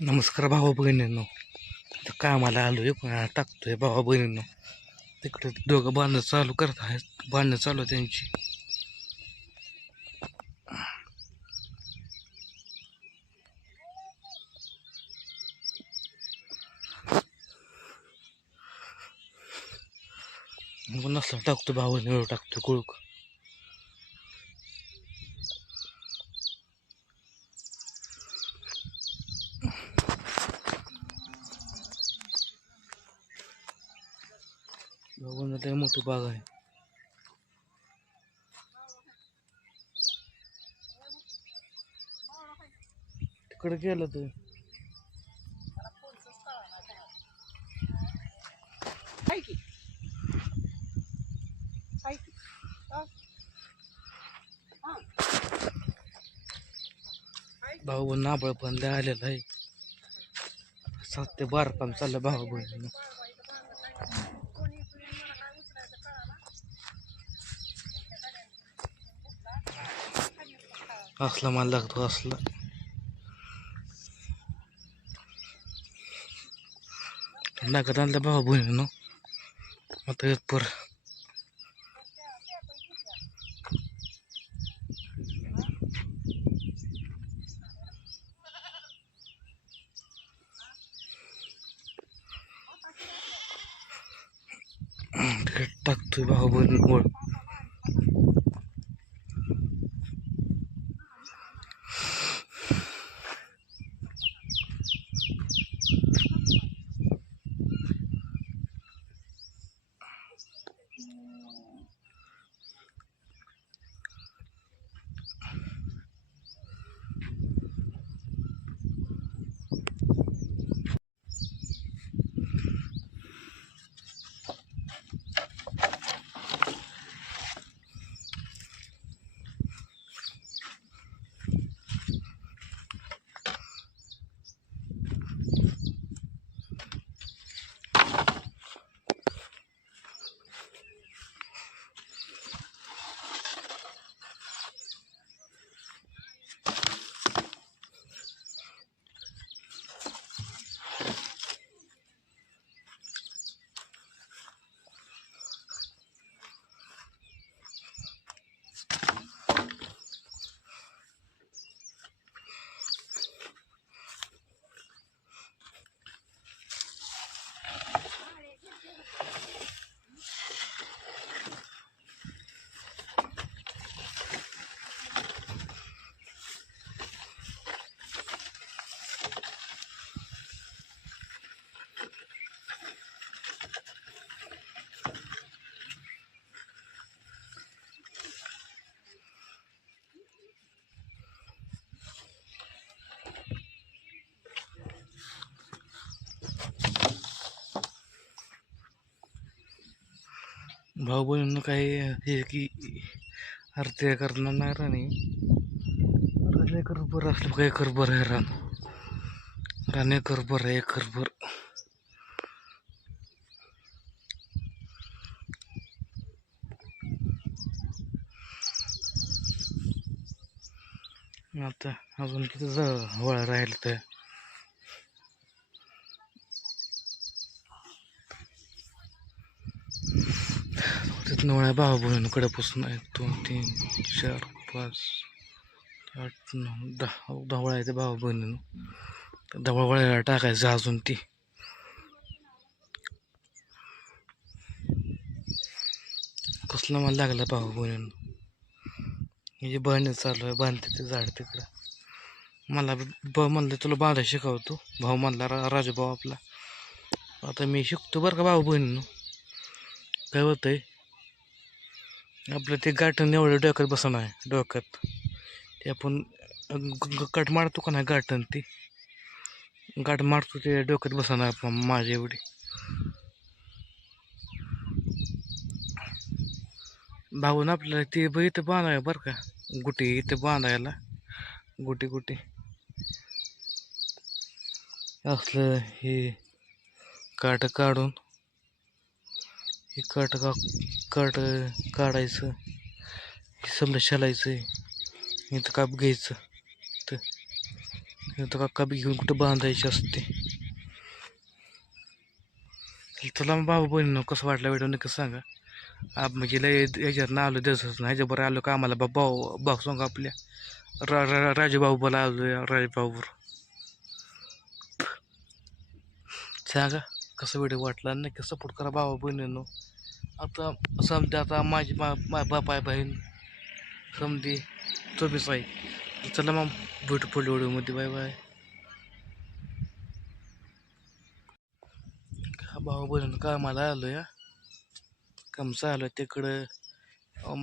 नमस्कार भावा बहिणींनो. तर कामाला आलो आहे पण टाकतोय भावा बहिणींनो. तिकडे दोघं बांधणं चालू करत आहेत. बांधणं चालू आहे त्यांची. मग नसला टाकतो भावा निवड टाकतो कुळक. लय मोठी बाग आहे. तिकडे गेलं तू. भाऊ नाबळ पण आलेलं आहे. सात ते बारा काम चाललं भाऊ बहिणी असला माल लागतो असला. लागत आणलं भाऊ बहिणीनं. आता येत पर. भाऊ बहिणीनं काही हे की आरती करणार नाही राणी. राणे कर बरं असलं काय करबर आहे रान राणे कर बरं आहे करबर आता अजून किती जवळ राहिलं तर? तिथनं नवळ्या भावा बहिणीकडे पासून एक दोन तीन चार पाच आठ नऊ दहा दहा आहे ते भावा बहिणीनं धवळवळ्याला टाकायचं अजून ती. कसला मला लागला भावा बहिणीनं हे जे बहिणी चालू आहे बांधते ते झाड तिकडं. मला ब म्हणलं तुला बांधायला शिकवतो. भाऊ म्हणला रा राजभाऊ आपला. आता मी शिकतो बरं का भाऊ बहिणीनं काय होतंय? आपलं ते गाठण एवढं डोक्यात बसणं आहे डोक्यात. ते आपण ग- कट मारतो का नाही गाठण ती? गाठ मारतो ते डोक्यात बसणं आहे आपण माझे एवढी. भाऊन आपल्याला ते ब इथं बांधाय बरं का गुटी इथं बांधायला. गुटी गुटी. असलं हे काट काढून हे काट का काट काढायचं हे समजा शालायचं इथं काप घ्यायचं तर इथं का काप घेऊन कुठं बांधायची असते? तुला बाबा बहिणीनं कसं वाटलं व्हिडिओ नक्की सांगा. आप म्हणजे लय ह्याच्यात ना आलो दिवसात ना ह्याच्याबरोबर आलो का आम्हाला? बा भाऊ भाऊ सांग आपल्या. रा रा राजूभाऊ बोला आलो राजूबाबूवर सांगा. कसं व्हिडिओ वाटला नक्की सपोर्ट करा भावा बहिणीनं. आता समजा आता माझी मा मा बाप आहे बहीण समधी चोवीस आहे. चला मग भेटू पुढल्या व्हिडिओमध्ये बाय बाय भाऊ बहिणीनं कामाला आलो या कमसा आलो तिकडं.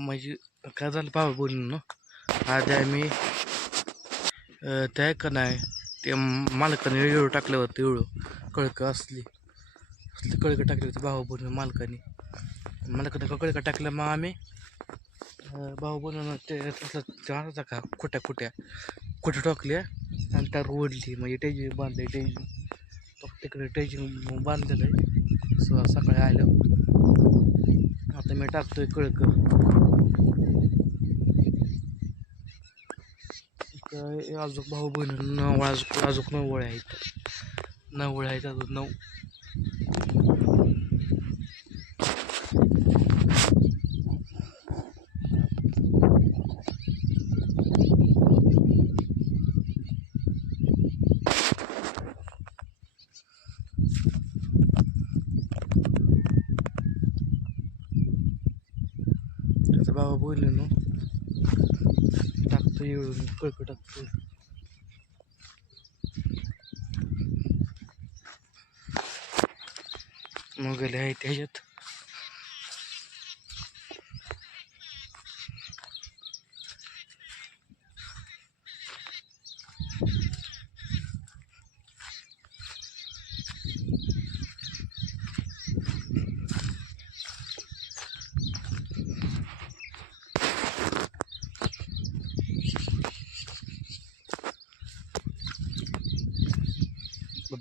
माझी काय झालं भाऊ बहिणीनं? आधी आम्ही त्या ते का नाही ते मालकाने येळू टाकलं होतं एवढं कळकं असली. कळकं टाकली होती भाऊ मालकाने. मालकाने कळकं टाकलं मग आम्ही अं, भाऊ ते तसलं का खोट्या खोट्या खोट्या टाकल्या आणि त्यावर ओढली म्हणजे टेजिंग बांधली टेजिंग तिकडे टेजिंग बांधलेलं आहे. स- सकाळी आलं. आता मी टाकतोय कळक काय अजून भाऊ बहिणी नऊ अजून अजून नऊ आहेत. नऊ आहेत अजून नऊ. बाबा बोलले ना टाकतो येऊन कळकं टाकतो मग आहे त्याच्यात.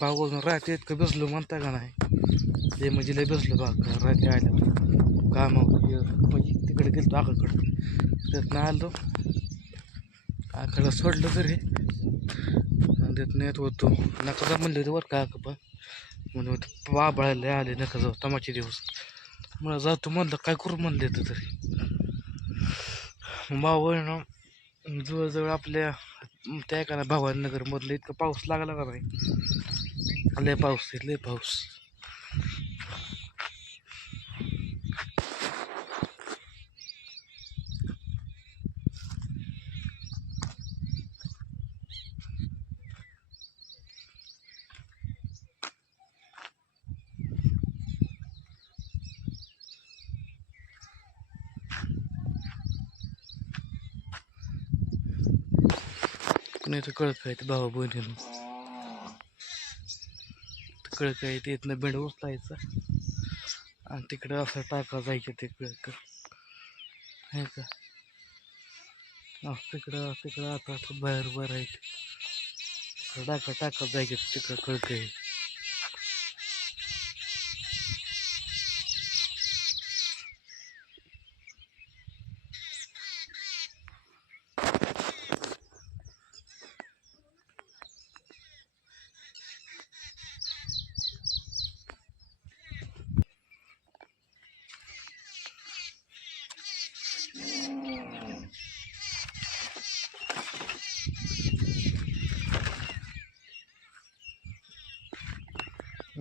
भाऊ राहते इतकं बसलो म्हणता का नाही? ते म्हणजे लय बसलो बा रात्री आल्या काम म्हणजे तिकडे गेलो आकाकडं त्यातनं आलो. आकडं सोडलं तरी. आणि त्यातनं येत होतो. नका जा म्हणलं होते वर का पण म्हणून बाबळायला आले नका जाऊ. तमाचे दिवस. मला जातो म्हणलं काय करू? म्हणले तर तरी. भाऊ ना जवळजवळ आपल्या त्या एका ना इतका इतकं पाऊस लागला का नाही? लय पाऊस आहे लय पाऊस. नाही तर कळत काय ते भावा बहिणीनं कळक आहे ते इथनं बेंड उचलायचा. आणि तिकडं असं टाका जायचं तिकडं कळक. हे का? तिकडं तिकडं आता आता बाहेर बाहेर आहे तिकडं टाका टाका जायचं तिकडं कळक आहे.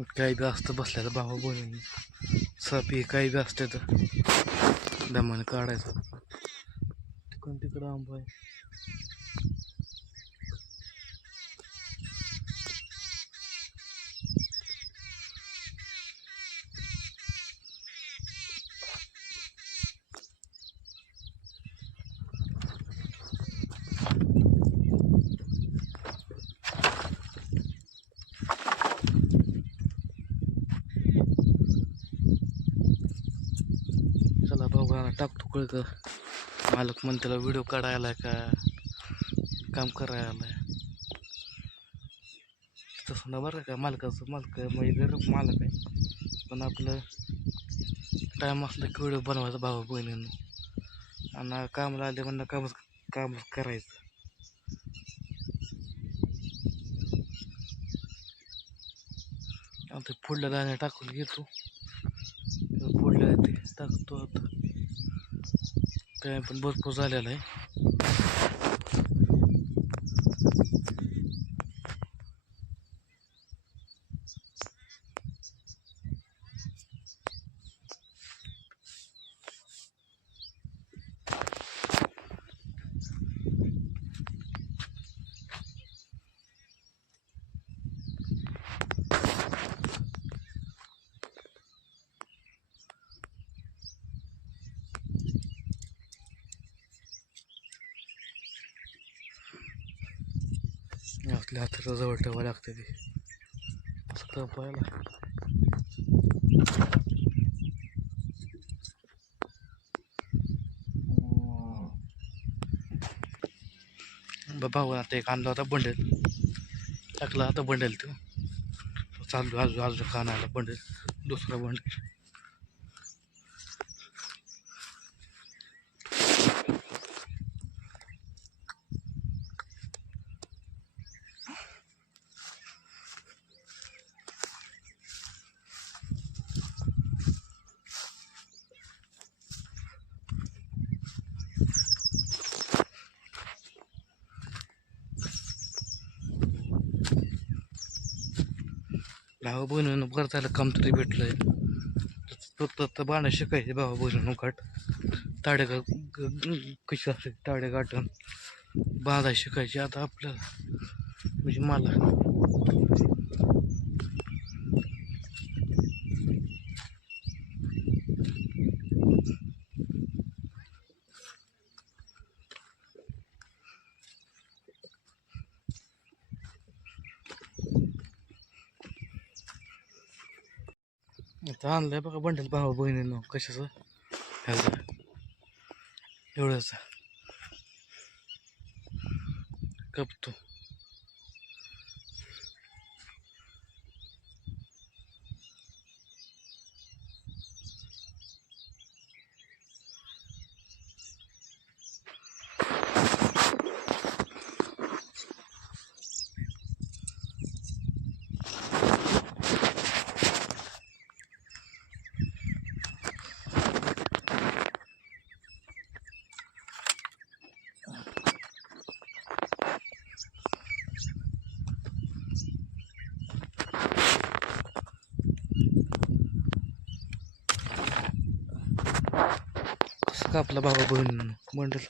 काही बी असतं बसल्याचं भावा बोलून. सापी काही बी असते तर दमाने काढायचं. तिकडून तिकडं आंबा आहे. मुलांना टाकतो कळतं. मालक म्हण त्याला व्हिडिओ काढायला का? काम करायला. तसं ना बरं का मालकाचं मालक म्हणजे गरीब मालक आहे. पण आपलं टाईम असला की व्हिडिओ बनवायचा भावा बहिणीनं. आणि कामाला आले म्हणणं कामच काम करायचं. आता पुढल्या दाण्या टाकून घेतो. पुढल्या टाकतो आता. काय पण भरपूर झालेला आहे. आपल्या हाताला जवळ ठेवावं लागतं ते. कापायला भाऊ आता एक आणला होता बंडल. टाकला आता बंडल तो. चालू आजू आजू खाणाला बंडल. दुसरा बंडल. भाऊ बनवून बरं झालं काम तरी भेटलंय. तर बाणं शिकायचे भाऊ बनवून काट ताडे कशी असेल ताडे गाठून बांधा शिकायचे आता आपल्याला. म्हणजे मला. आता आणलंय बघा बंडल भावा बहिणीनं कशाचं? ह्याचं एवढंच. कपतो. कापला भावा बहिणीनं बंडल